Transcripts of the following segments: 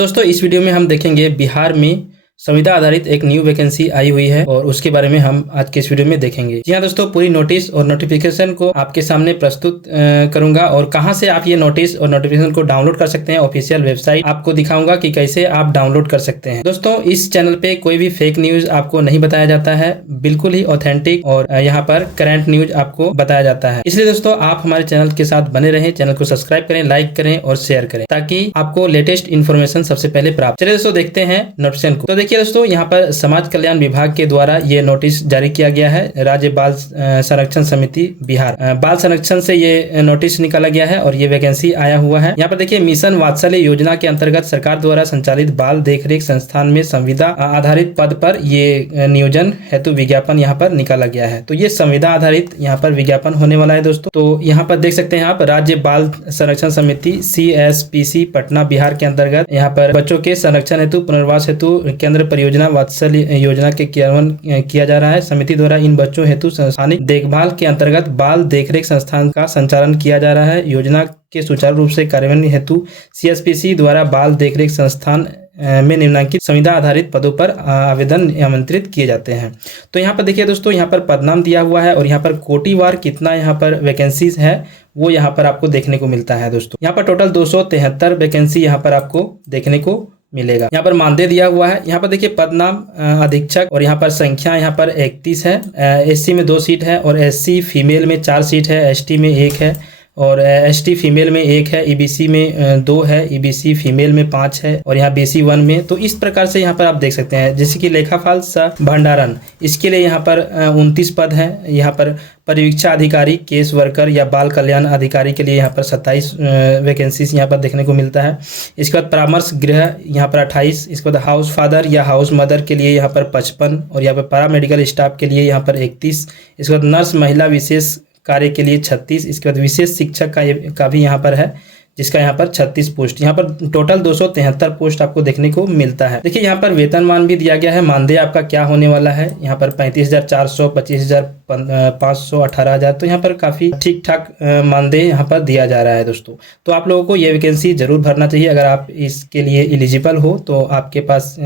दोस्तों इस वीडियो में हम देखेंगे बिहार में संविदा आधारित एक न्यू वैकेंसी आई हुई है और उसके बारे में हम आज के इस वीडियो में देखेंगे। जी हाँ दोस्तों, पूरी नोटिस और नोटिफिकेशन को आपके सामने प्रस्तुत करूंगा और कहां से आप ये नोटिस और नोटिफिकेशन को डाउनलोड कर सकते हैं। ऑफिशियल वेबसाइट आपको दिखाऊंगा कि कैसे आप डाउनलोड कर सकते हैं। दोस्तों इस चैनल पे कोई भी फेक न्यूज आपको नहीं बताया जाता है, बिल्कुल ही ऑथेंटिक और यहाँ पर करंट न्यूज आपको बताया जाता है। इसलिए दोस्तों आप हमारे चैनल के साथ बने रहें, चैनल को सब्सक्राइब करें, लाइक करें और शेयर करें ताकि आपको लेटेस्ट इन्फॉर्मेशन सबसे पहले प्राप्त। चलिए दोस्तों देखते हैं नोटिफिकेशन को। तो देखिए दोस्तों, यहाँ पर समाज कल्याण विभाग के द्वारा ये नोटिस जारी किया गया है। राज्य बाल संरक्षण समिति बिहार बाल संरक्षण से ये नोटिस निकाला गया है और ये वैकेंसी आया हुआ है। यहाँ पर देखिए, मिशन वात्सल्य योजना के अंतर्गत सरकार द्वारा संचालित बाल देखरेख संस्थान में संविदा आधारित पद पर ये नियोजन हेतु विज्ञापन यहाँ पर निकाला गया है। तो ये संविदा आधारित यहाँ पर विज्ञापन होने वाला है दोस्तों। तो यहाँ पर देख सकते हैं आप, राज्य बाल संरक्षण समिति CSPC पटना बिहार के अंतर्गत यहाँ पर बच्चों के संरक्षण हेतु पुनर्वास हेतु केंद्र परियोजना वात्सल्य योजना के क्रियान्वयन किया जा रहा है। समिति द्वारा इन बच्चों हेतु संस्थानिक देखभाल के अंतर्गत बाल देखरेख संस्थान का संचालन किया जा रहा है। योजना के सुचारू रूप से कार्यान्वयन हेतु CSPC द्वारा बाल देखरेख संस्थान में निम्नलिखित संविदा आधारित पदों पर आवेदन आमंत्रित किए जाते हैं। तो यहाँ पर देखिए दोस्तों, यहाँ पर पदनाम दिया हुआ है और यहाँ पर कोटिवार कितना यहाँ पर वैकेंसीज है वो यहाँ पर आपको देखने को मिलता है दोस्तों। यहाँ पर टोटल 273 वैकेंसी यहाँ पर आपको देखने को मिलेगा। यहाँ पर मानदेय दिया हुआ है। यहाँ पर देखिए पदनाम अधीक्षक और यहाँ पर संख्या यहाँ पर 31 है। SC में 2 सीट है और SC फीमेल में 4 सीट है, ST में 1 है और ST फीमेल में 1 है, EBC में 2 है, EBC फीमेल में 5 है और यहाँ BC 1 में। तो इस प्रकार से यहाँ पर आप देख सकते हैं, जैसे कि लेखाफाल सह भंडारण, इसके लिए यहाँ पर 29 पद है। यहाँ पर परिवीक्षा अधिकारी, केस वर्कर या बाल कल्याण अधिकारी के लिए यहाँ पर 27 वैकेंसीज यहाँ पर देखने को मिलता है। इसके बाद परामर्श गृह यहाँ पर 28, इसके बाद हाउस फादर या हाउस मदर के लिए यहाँ पर 55 और यहाँ पर पैरा मेडिकल स्टाफ के लिए यहाँ पर 31, इसके बाद नर्स महिला विशेष कार्य के लिए 36, इसके बाद विशेष शिक्षक का भी यहाँ पर है जिसका यहाँ पर 36 पोस्ट। यहाँ पर टोटल 273 पोस्ट आपको देखने को मिलता है। देखिए यहाँ पर वेतनमान भी दिया गया है। मानदेय आपका क्या होने वाला है, यहाँ पर 35,400, 25,500, 18,000। तो यहाँ पर काफी ठीक ठाक मानदेय यहाँ पर दिया जा रहा है दोस्तों। तो आप लोगों को ये वैकेंसी जरूर भरना चाहिए। अगर आप इसके लिए एलिजिबल हो तो आपके पास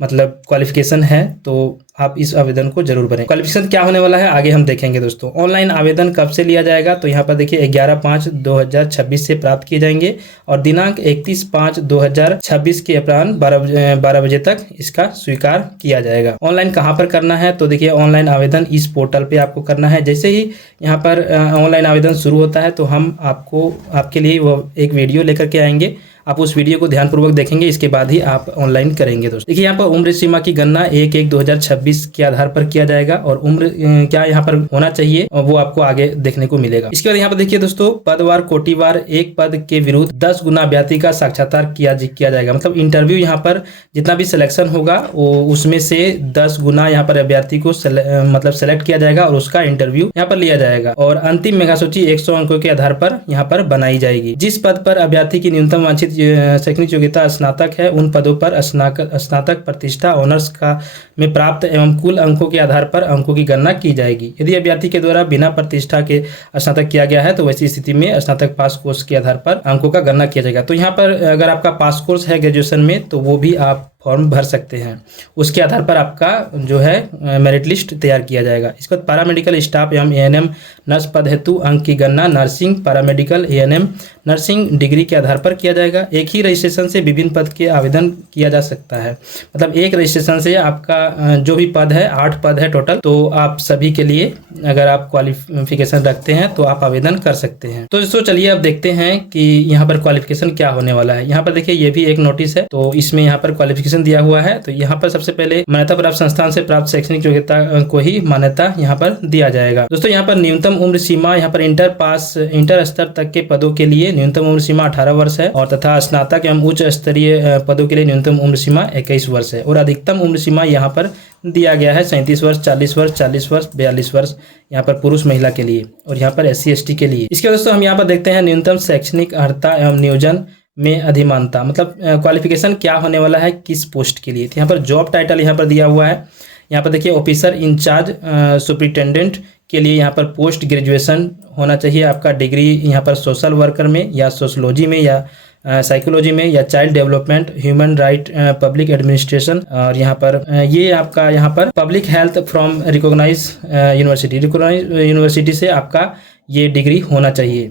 मतलब क्वालिफिकेशन है तो आप इस आवेदन को जरूर भरें। क्वालिफिकेशन क्या होने वाला है आगे हम देखेंगे दोस्तों। ऑनलाइन आवेदन कब से लिया जाएगा, तो यहाँ पर देखिए 11/5/2026 से प्राप्त किए जाएंगे और दिनांक 31/5/2026 के अपराह्न 12 बजे तक इसका स्वीकार किया जाएगा। ऑनलाइन कहाँ पर करना है, तो देखिए ऑनलाइन आवेदन इस पोर्टल पे आपको करना है। जैसे ही यहाँ पर ऑनलाइन आवेदन शुरू होता है तो हम आपके लिए वो एक वीडियो लेकर के आएंगे। आप उस वीडियो को ध्यानपूर्वक देखेंगे, इसके बाद ही आप ऑनलाइन करेंगे दोस्तों। देखिए यहाँ पर उम्र सीमा की गणना 1/1/2026 के आधार पर किया जाएगा और उम्र क्या यहाँ पर होना चाहिए वो आपको आगे देखने को मिलेगा। इसके बाद यहाँ पर देखिए दोस्तों, पदवार कोटिवार एक पद के विरुद्ध 10 गुना अभ्यर्थी का साक्षात्कार किया जाएगा। मतलब इंटरव्यू यहाँ पर जितना भी सिलेक्शन होगा वो उसमें से 10 गुना यहाँ पर अभ्यर्थी को मतलब सेलेक्ट किया जाएगा और उसका इंटरव्यू यहाँ पर लिया जाएगा और अंतिम मेगा सूची 100 अंकों के आधार पर यहाँ पर बनाई जाएगी। जिस पद पर अभ्यर्थी की न्यूनतम वांछित शैक्षणिक योग्यता स्नातक है, उन पदों पर स्नातक प्रतिष्ठा ऑनर्स का में प्राप्त एवं कुल अंकों के आधार पर अंकों की गणना की जाएगी। यदि अभ्यर्थी के द्वारा बिना प्रतिष्ठा के स्नातक किया गया है तो वैसी स्थिति में स्नातक पास कोर्स के आधार पर अंकों का गणना किया जाएगा। तो यहाँ पर अगर आपका पास कोर्स है ग्रेजुएशन में तो वो भी आप फॉर्म भर सकते हैं, उसके आधार पर आपका जो है मेरिट लिस्ट तैयार किया जाएगा। इसके बाद पैरामेडिकल स्टाफ एवं ANM नर्स पद हेतु अंक की गणना nursing, paramedical, ANM nursing degree के आधार पर किया जाएगा। एक ही रजिस्ट्रेशन से विभिन्न पद के आवेदन किया जा सकता है। मतलब एक रजिस्ट्रेशन से आपका जो भी पद है 8 पद है टोटल, तो आप सभी के लिए अगर आप क्वालिफिकेशन रखते हैं तो आप आवेदन कर सकते हैं। तो दोस्तों चलिए अब देखते हैं कि यहाँ पर क्वालिफिकेशन क्या होने वाला है। यहाँ पर देखिए ये भी एक नोटिस है, तो इसमें यहाँ पर क्वालिफिकेशन दिया हुआ है। तो यहाँ पर सबसे पहले मान्यता प्राप्त संस्थान से प्राप्त शैक्षणिक योग्यता को ही मान्यता यहाँ पर दिया जाएगा। दोस्तों यहाँ पर न्यूनतम उम्र सीमा यहाँ पर इंटर स्तर तक के पदों के लिए न्यूनतम उम्र सीमा 18 वर्ष है और तथा स्नातक एवं उच्च स्तरीय पदों के लिए न्यूनतम उम्र सीमा 21 वर्ष है और अधिकतम उम्र सीमा यहाँ पर दिया गया है 37 वर्ष, 40 वर्ष, 40 वर्ष, 42 वर्ष यहाँ पर पुरुष महिला के लिए और यहाँ पर SC ST के लिए। इसके दोस्तों हम यहाँ पर देखते हैं न्यूनतम शैक्षणिक अर्हता एवं नियोजन में अधिमानता, मतलब क्वालिफिकेशन क्या होने वाला है किस पोस्ट के लिए। तो यहाँ पर जॉब टाइटल यहाँ पर दिया हुआ है। यहाँ पर देखिए ऑफिसर इंचार्ज सुपरिटेंडेंट के लिए यहाँ पर पोस्ट ग्रेजुएशन होना चाहिए आपका डिग्री यहाँ पर सोशल वर्कर में या सोशोलॉजी में या साइकोलॉजी में, या child development, human right, public administration, और यहाँ पर ये आपका यहाँ पर public health from recognise university से आपका ये डिग्री होना चाहिए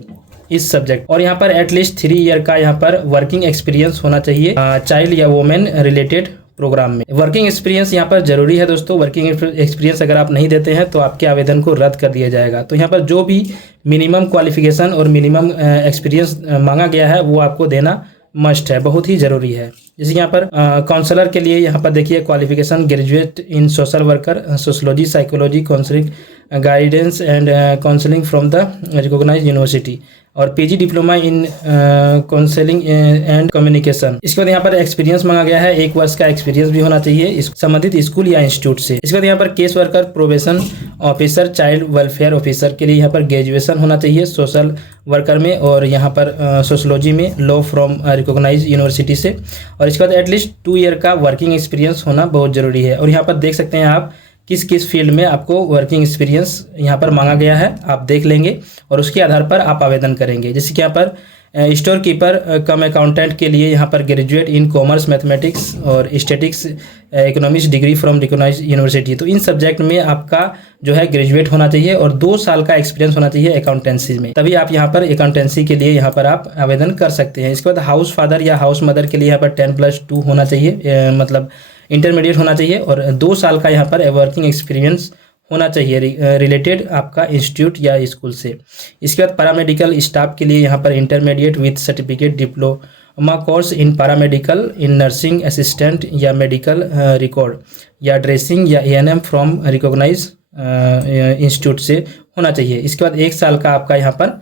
इस सब्जेक्ट। और यहाँ पर एटलीस्ट 3 ईयर का यहाँ पर वर्किंग एक्सपीरियंस होना चाहिए चाइल्ड या वुमेन रिलेटेड प्रोग्राम में। वर्किंग एक्सपीरियंस यहाँ पर जरूरी है दोस्तों। वर्किंग एक्सपीरियंस अगर आप नहीं देते हैं तो आपके आवेदन को रद्द कर दिया जाएगा। तो यहाँ पर जो भी मिनिमम क्वालिफिकेशन और मिनिमम एक्सपीरियंस मांगा गया है वो आपको देना मस्ट है, बहुत ही जरूरी है। जैसे यहाँ पर काउंसलर के लिए यहाँ पर देखिए qualification graduate in social worker, sociology, psychology, counselling, guidance and counselling from the recognised university, और PG diploma in counselling and communication. इसके बाद यहाँ पर एक्सपीरियंस मांगा गया है, 1 वर्ष का एक्सपीरियंस भी होना चाहिए इस संबंधित स्कूल या इंस्टीट्यूट से। इसके बाद यहाँ पर case worker, probation officer, child welfare officer के लिए यहाँ पर ग्रेजुएशन होना चाहिए सोशल वर्कर में, और यहाँ पर सोशोलॉजी में लॉ फ्रॉम रिकॉग्नाइज्ड यूनिवर्सिटी से। और इसके बाद एटलीस्ट 2 ईयर का वर्किंग एक्सपीरियंस होना बहुत जरूरी है। और यहाँ पर देख सकते हैं आप किस किस फील्ड में आपको वर्किंग एक्सपीरियंस यहाँ पर मांगा गया है, आप देख लेंगे और उसके आधार पर आप आवेदन करेंगे। जैसे कि यहाँ पर स्टोर कीपर कम अकाउंटेंट के लिए यहाँ पर ग्रेजुएट इन कॉमर्स, मैथमेटिक्स और statistics, economics degree from recognized university. तो इन सब्जेक्ट में आपका जो है ग्रेजुएट होना चाहिए और 2 साल का एक्सपीरियंस होना चाहिए अकाउंटेंसी में, तभी आप यहाँ पर अकाउंटेंसी के लिए यहाँ पर आप आवेदन कर सकते हैं। इसके बाद हाउस फादर या हाउस मदर के लिए यहाँ पर 10+2 होना चाहिए, मतलब इंटरमीडिएट होना चाहिए, और 2 साल का यहाँ पर वर्किंग एक्सपीरियंस होना चाहिए रिलेटेड आपका इंस्टीट्यूट या स्कूल से। इसके बाद पैरामेडिकल स्टाफ के लिए यहाँ पर intermediate with certificate, diploma course in paramedical, in nursing assistant या मेडिकल रिकॉर्ड या ड्रेसिंग या ANM फ्रॉम रिकॉग्नाइज इंस्टीट्यूट से होना चाहिए। इसके बाद 1 साल का आपका यहाँ पर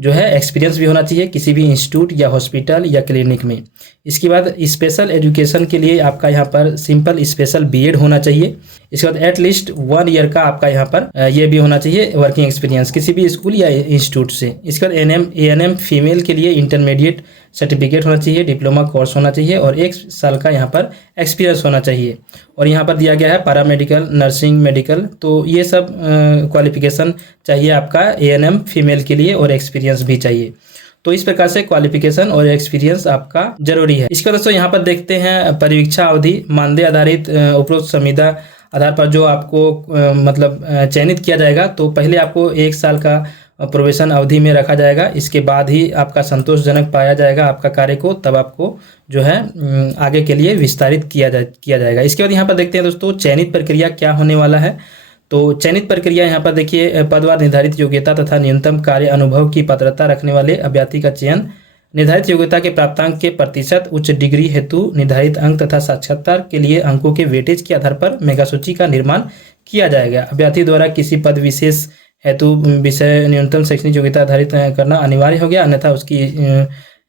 जो है एक्सपीरियंस भी होना चाहिए किसी भी इंस्टीट्यूट या हॉस्पिटल या क्लिनिक में। इसके बाद स्पेशल एजुकेशन के लिए आपका यहाँ पर सिंपल स्पेशल BEd होना चाहिए। इसके बाद एटलीस्ट 1 ईयर का आपका यहाँ पर ये भी होना चाहिए वर्किंग एक्सपीरियंस किसी भी स्कूल या इंस्टीट्यूट से। इसके बाद ANM फीमेल के लिए इंटरमीडिएट सर्टिफिकेट होना चाहिए, डिप्लोमा कोर्स होना चाहिए और 1 साल का यहाँ पर एक्सपीरियंस होना चाहिए। और यहाँ पर दिया गया है पैरामेडिकल, नर्सिंग, मेडिकल, तो ये सब क्वालिफिकेशन चाहिए आपका ANM फीमेल के लिए और एक्सपीरियंस भी चाहिए। तो इस प्रकार से क्वालिफिकेशन और एक्सपीरियंस आपका जरूरी है। इसके बाद दोस्तों यहाँ पर देखते हैं परीक्षा अवधि। मानदेय आधारित उपरोक्त संविदा आधार पर जो आपको मतलब चयनित किया जाएगा, तो पहले आपको 1 साल का प्रोबेशन अवधि में रखा जाएगा। इसके बाद ही आपका संतोषजनक पाया जाएगा आपका कार्य को, तब आपको जो है आगे के लिए विस्तारित किया जाएगा। इसके बाद यहाँ पर देखते हैं दोस्तों चयनित प्रक्रिया क्या होने वाला है। तो चयनित प्रक्रिया यहाँ पर देखिए, पदवार निर्धारित योग्यता तथा न्यूनतम कार्य अनुभव की पात्रता रखने वाले अभ्यर्थी का चयन, निर्धारित योग्यता के प्राप्तांक के प्रतिशत, उच्च डिग्री हेतु निर्धारित अंक तथा साक्षात्कार के लिए अंकों के वेटेज के आधार पर मेगा सूची का निर्माण किया जाएगा। अभ्यर्थी द्वारा किसी पद विशेष हेतु विषय न्यूनतम शैक्षणिक योग्यता आधारित करना अनिवार्य हो गया, अन्यथा उसकी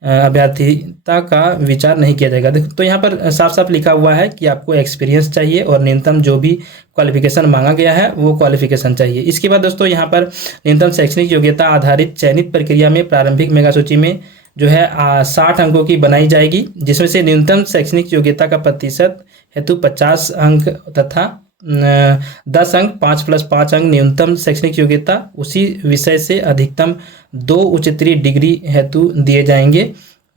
अभ्यर्थीता का विचार नहीं किया जाएगा। तो यहाँ पर साफ साफ लिखा हुआ है कि आपको एक्सपीरियंस चाहिए और न्यूनतम जो भी क्वालिफिकेशन मांगा गया है वो क्वालिफिकेशन चाहिए। इसके बाद दोस्तों यहाँ पर न्यूनतम शैक्षणिक योग्यता आधारित चयनित प्रक्रिया में प्रारंभिक मेगा सूची में जो है 60 अंकों की बनाई जाएगी, जिसमें से न्यूनतम शैक्षणिक योग्यता का प्रतिशत हेतु 50 अंक तथा 10 अंक 5+5 अंक न्यूनतम शैक्षणिक योग्यता उसी विषय से अधिकतम 2 उच्चतरीय डिग्री हेतु दिए जाएंगे।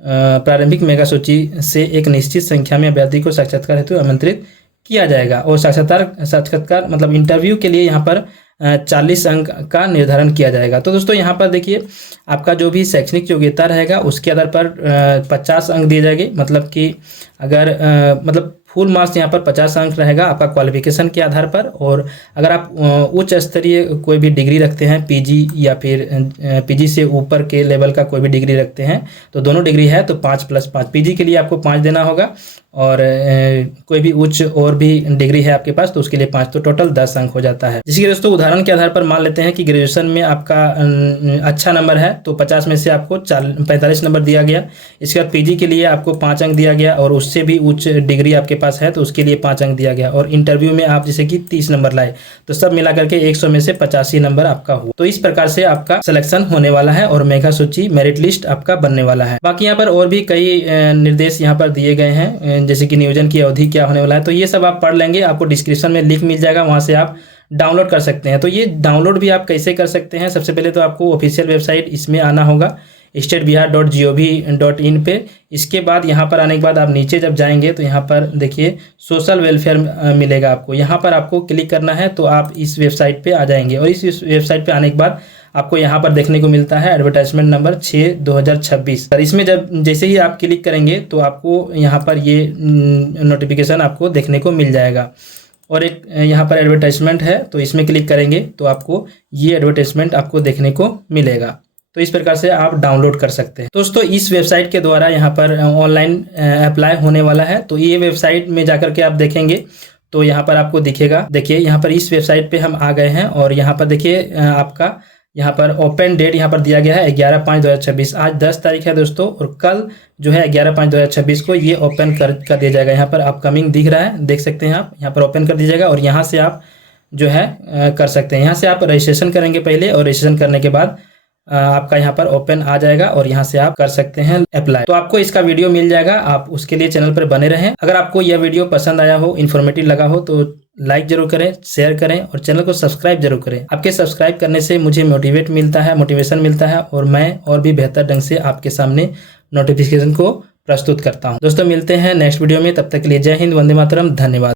प्रारंभिक मेगा सूची से एक निश्चित संख्या में अभ्यर्थी को साक्षात्कार हेतु आमंत्रित किया जाएगा और साक्षात्कार मतलब इंटरव्यू के लिए यहाँ पर 40 अंक का निर्धारण किया जाएगा। तो दोस्तों यहाँ पर देखिए आपका जो भी शैक्षणिक योग्यता रहेगा उसके आधार पर 50 अंक दिए जाएंगे, मतलब कि अगर मतलब फुल मार्क्स यहाँ पर 50 अंक रहेगा आपका क्वालिफिकेशन के आधार पर। और अगर आप उच्च स्तरीय कोई भी डिग्री रखते हैं, पीजी या फिर पीजी से ऊपर के लेवल का कोई भी डिग्री रखते हैं, तो दोनों डिग्री है तो 5+5, पीजी के लिए आपको 5 देना होगा और कोई भी उच्च और भी डिग्री है आपके पास तो उसके लिए 5, तो टोटल 10 अंक हो जाता है। जिसके दोस्तों उदाहरण के आधार पर मान लेते हैं कि ग्रेजुएशन में आपका अच्छा नंबर है तो 50 में से आपको 45 नंबर दिया गया। इसके बाद पीजी के लिए आपको 5 अंक दिया गया और उससे भी उच्च डिग्री आपके पास है तो उसके लिए 5 अंक दिया गया। और इंटरव्यू में आप जैसे कि 30 नंबर लाए तो सब मिला करके 100 में से 85 नंबर आपका हुआ। तो इस प्रकार से आपका सिलेक्शन होने वाला है और मेगा सूची मेरिट लिस्ट आपका बनने वाला है। बाकी यहाँ पर और भी कई निर्देश यहाँ पर दिए गए हैं, जैसे कि नियोजन की अवधि क्या होने वाला है, तो ये सब आप पढ़ लेंगे, आपको डिस्क्रिप्शन में लिंक मिल जाएगा, वहां से आप डाउनलोड कर सकते हैं। तो ये डाउनलोड भी आप कैसे कर सकते हैं, सबसे पहले तो आपको ऑफिशियल वेबसाइट इसमें आना होगा। stateBihar.gov.in पे। इसके बाद यहाँ पर आने के बाद आप नीचे जब जाएंगे तो यहाँ पर देखिए सोशल वेलफेयर मिलेगा आपको। यहाँ पर आपको क्लिक करना है तो आप इस वेबसाइट पे आ जाएंगे और इस वेबसाइट पे आने के बाद आपको यहाँ पर देखने को मिलता है एडवर्टाइजमेंट नंबर 6/2026। और इसमें जब जैसे ही आप क्लिक करेंगे तो आपको यहाँ पर ये नोटिफिकेशन आपको देखने को मिल जाएगा। और एक यहाँ पर एडवर्टाइजमेंट है तो इसमें क्लिक करेंगे तो आपको ये एडवर्टाइजमेंट आपको देखने को मिलेगा। तो इस प्रकार से आप डाउनलोड कर सकते हैं। दोस्तों इस वेबसाइट के द्वारा यहाँ पर ऑनलाइन अप्लाई होने वाला है। तो ये वेबसाइट में जाकर के आप देखेंगे तो यहाँ पर आपको दिखेगा। देखिए यहाँ पर इस वेबसाइट पे हम आ गए हैं और यहाँ पर देखिए आपका यहाँ पर ओपन डेट यहाँ पर दिया गया है 11/5/2026। आज 10 तारीख है दोस्तों और कल जो है 11/5/2026 को ये ओपन कर दिया जाएगा। यहाँ पर अपकमिंग दिख रहा है, देख सकते हैं आप, यहाँ पर ओपन कर दीजिएगा और यहाँ से आप जो है कर सकते हैं। यहाँ से आप रजिस्ट्रेशन करेंगे पहले और रजिस्ट्रेशन करने के बाद आपका यहाँ पर ओपन आ जाएगा और यहाँ से आप कर सकते हैं अप्लाई। तो आपको इसका वीडियो मिल जाएगा, आप उसके लिए चैनल पर बने रहें। अगर आपको यह वीडियो पसंद आया हो, इन्फॉर्मेटिव लगा हो तो लाइक जरूर करें, शेयर करें और चैनल को सब्सक्राइब जरूर करें। आपके सब्सक्राइब करने से मुझे मोटिवेशन मिलता है और मैं और भी बेहतर ढंग से आपके सामने नोटिफिकेशन को प्रस्तुत करता हूँ। दोस्तों मिलते हैं नेक्स्ट वीडियो में, तब तक के लिए जय हिंद, वंदे मातरम, धन्यवाद।